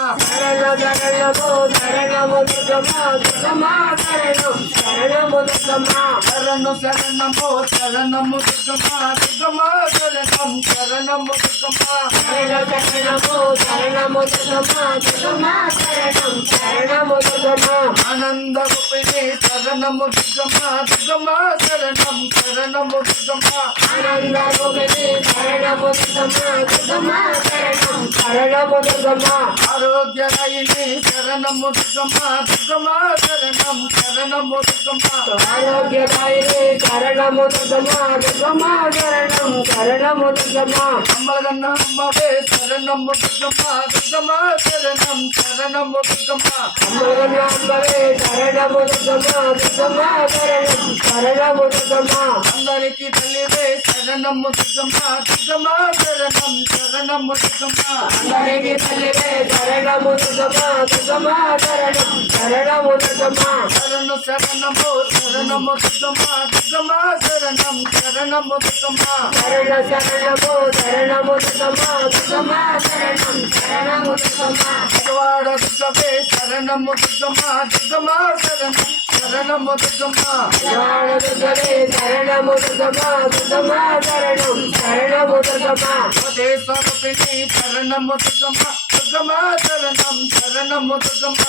శరణము శరణము దుర్గమ్మ దుర్గమ్మ శరణం శరణము దుర్గమ్మ శరణము శరణము శరణము దుర్గమ్మ దుర్గమ్మ శరణం శరణము దుర్గమ్మ శరణము శరణము దుర్గమ్మ దుర్గమ్మ శరణం శరణము దుర్గమ్మ ఆనంద రూపిణి శరణము దుర్గమ్మ దుర్గమ్మ శరణం శరణము దుర్గమ్మ ఆనంద రూపిణి శరణము దుర్గమ్మ దుర్గమ్మ శరణం శరణము దుర్గమ్మ ఆరోగ్యదాయిని శరణము దుర్గమ్మ దుర్గమ్మ శరణం శరణము దుర్గమ్మ ఆరోగ్యదాయిని శరణము దుర్గమ్మ దుర్గమ్మ శరణం శరణము దుర్గమ్మ అమ్మగన్న అమ్మవే శరణము దుర్గమ్మ దుర్గమ్మ శరణం శరణము దుర్గమ్మ అమ్మగన్న అమ్మవే శరణము దుర్గమ్మ దుర్గమ్మ శరణం శరణము దుర్గమ్మ అందరికి తల్లివే శరణము దుర్గమ్మ దుర్గమ్మ శరణం శరణము దుర్గమ్మ అందరికి తల్లివే శరణము దుర్గమ్మ దుర్గమ్మ శరణం శరణము దుర్గమ్మ శరణు శరణము శరణము దుర్గమ్మ దుర్గమ్మ శరణం శరణము దుర్గమ్మ శరణ శరణము శరణము దుర్గమ్మ దుర్గమ్మ శరణం శరణము దుర్గమ్మ భగవాడ దుర్గవే శరణము దుర్గమ్మ దుర్గమ్మ శరణం శరణము దుర్గమ్మ దుర్గవే శరణము దుర్గమ్మ దుర్గమ్మ శరణం శరణము దుర్గమ్మ స్వరూపిణి శరణము దుర్గమ్మ దుర్గమ్మ శరణం శరణము దుర్గమ్మ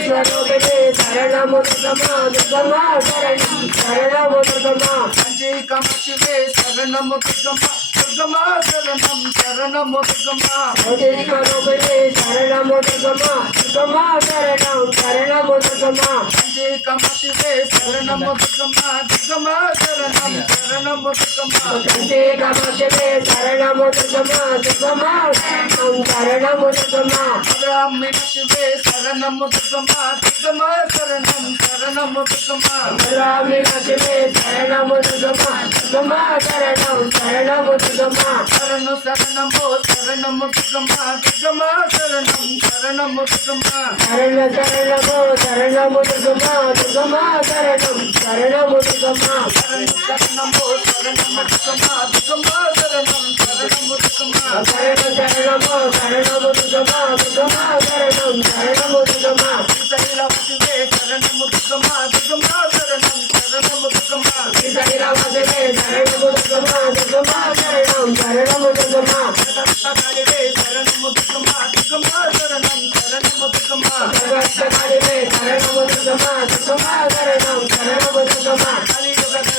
స్వరూపిణి శరణము దుర్గమ్మ దుర్గమ్మ శరణం శరణము దుర్గమ్మ కంచి కామాక్షివే శరణము దుర్గమ్మ దుర్గమ్మ శరణం శరణము దుర్గమ్మ స్వరూపిణి శరణము దుర్గమ్మ దుర్గమ్మ శరణం శరణము దుర్గమ్మ కంచి కామాక్షివే శరణము దుర్గమ్మ దుర్గమ్మ శరణం శరణము దుర్గమ్మ కంచి కామాక్షివే శరణము దుర్గమ్మ దుర్గమ్మ శరణం శరణము దుర్గమ్మ బ్రాహ్మణ శివే శరణము దుర్గమ్మ దుర్గమ్మ శరణం శరణము దుర్గమ్మ బ్రాహ్మణ శివే శరణము దుర్గమ్మ దుర్గమ్మ శరణం శరణము దుర్గమ్మ శరణు శరణము శరణము దుర్గమ్మ దుర్గమ్మ శరణం శరణము దుర్గమ్మ శరణ శరణము శరణము దుర్గమ్మ దుర్గమ్మ శరణం శరణము దుర్గమ్మ శరణు శరణము శరణము దుర్గమ్మ దుర్గమ్మ శరణం శరణము దుర్గమ్మ శరణ శరణము శరణము దుర్గమ్మ దుర్గమ్మ శరణం శరణము దుర్గమ్మ శైలవతివే శరణము దుర్గమ్మ దుర్గమ్మ శరణం శరణము దుర్గమ్మ శ్రీశైలవతివే శరణము దుర్గమ్మ దుర్గమ్మ శరణం శరణము దుర్గమ్మ జగత్కాళివే శరణము దుర్గమ్మ దుర్గమ్మ శరణం శరణము దుర్గమ్మ జగత్కాళివే శరణము దుర్గమ్మ దుర్గమ్మ శరణం శరణము దుర్గమ్మ కలియుగమే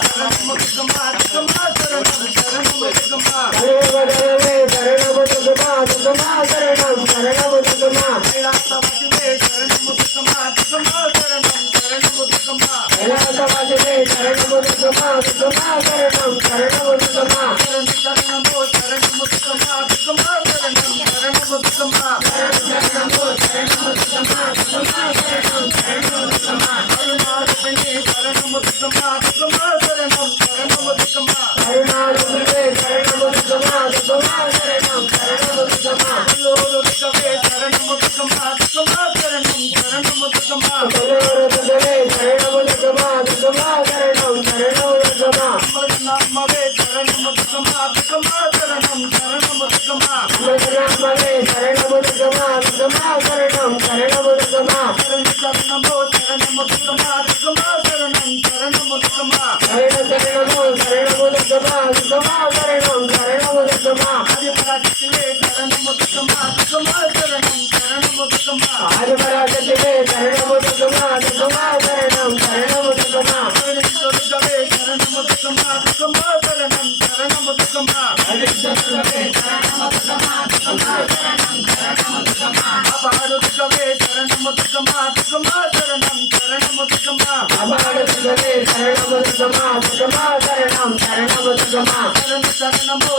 శరణము దుర్గమ్మ దుర్గమ్మ శరణం శరణము దుర్గమ్మ కలియుగమే శరణము దుర్గమ్మ దుర్గమ్మ శరణం శరణము దుర్గమ్మ కైలాసవతివే శరణము దుర్గమ్మ దుర్గమ్మ శరణం శరణము దుర్గమ్మ కైలాసవాసివే శరణము దుర్గమ్మ దుర్గమ్మ శరణం శరణము దుర్గమ్మ శరణము శరణము దుర్గమ్మ దుర్గమ్మ శరణం శరణము దుర్గమ్మ శరణము శరణము దుర్గమ్మ దుర్గమ్మ శరణం శరణము దుర్గమ్మ అరుణారుపిణి శరణము దుర్గమ్మ దుర్గమ్మ శరణం శరణము దుర్గమ్మ కరుణారుపిణి శరణము దుర్గమ్మ దుర్గమ్మ శరణం శరణము దుర్గమ్మ అల్లూరు దుర్గవే శరణము దుర్గమ్మ దుర్గమ్మ శరణం శరణము దుర్గమ్మ కొల్లూరు దుర్గవే శరణము దుర్గమ్మ దుర్గమ్మ శరణం శరణము దుర్గమ్మ అమ్మవే శరణము దుర్గమ్మ దుర్గమ్మ శరణం శరణము దుర్గమ్మ అమృతనామవే శరణము దుర్గమ్మ దుర్గమ్మ శరణం శరణము దుర్గమ్మ శరణము శరణము దుర్గమ్మ దుర్గమ్మ శరణం శరణము దుర్గమ్మ శరణ శరణము శరణము దుర్గమ్మ దుర్గమ్మ శరణం శరణము దుర్గమ్మ ఆదిపరాశక్తివే శరణము దుర్గమ్మ దుర్గమ్మ శరణం శరణము దుర్గమ్మ ఆదిపరాశక్తివే శరణము దుర్గమ్మ దుర్గమ్మ శరణం శరణము దుర్గమ్మ దుర్గవే శరణము దుర్గమ్మ దుర్గమ్మ శరణం శరణము దుర్గమ్మ అపారు దుర్గవే శరణము దుర్గమ్మ దుర్గమ్మ శరణం శరణము దుర్గమ్మ అపారు దుర్గవే శరణము దుర్గమ్మ దుర్గమ్మ శరణం శరణము దుర్గమ్మ శరణము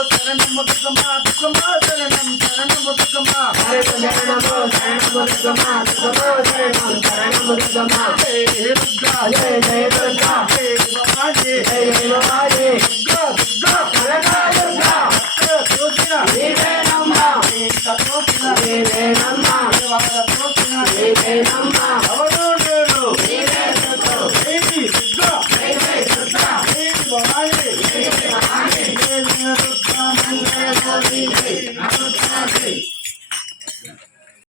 శరణము దుర్గమ్మ దుర్గమ్మ శరణం శరణము దుర్గమ్మ శరణము శరణము దుర్గమ్మ దుర్గమ్మ శరణం శరణము దుర్గమ్మ జయ దుర్గా జయ జయ దుర్గా జయ భవాని జయ జయ భవాని దుర్గా దుర్గా కనకా దుర్గా తోచిన నీవేనమ్మ తోచిన నీవేనమ్మ తోచిన నీవేనమ్మ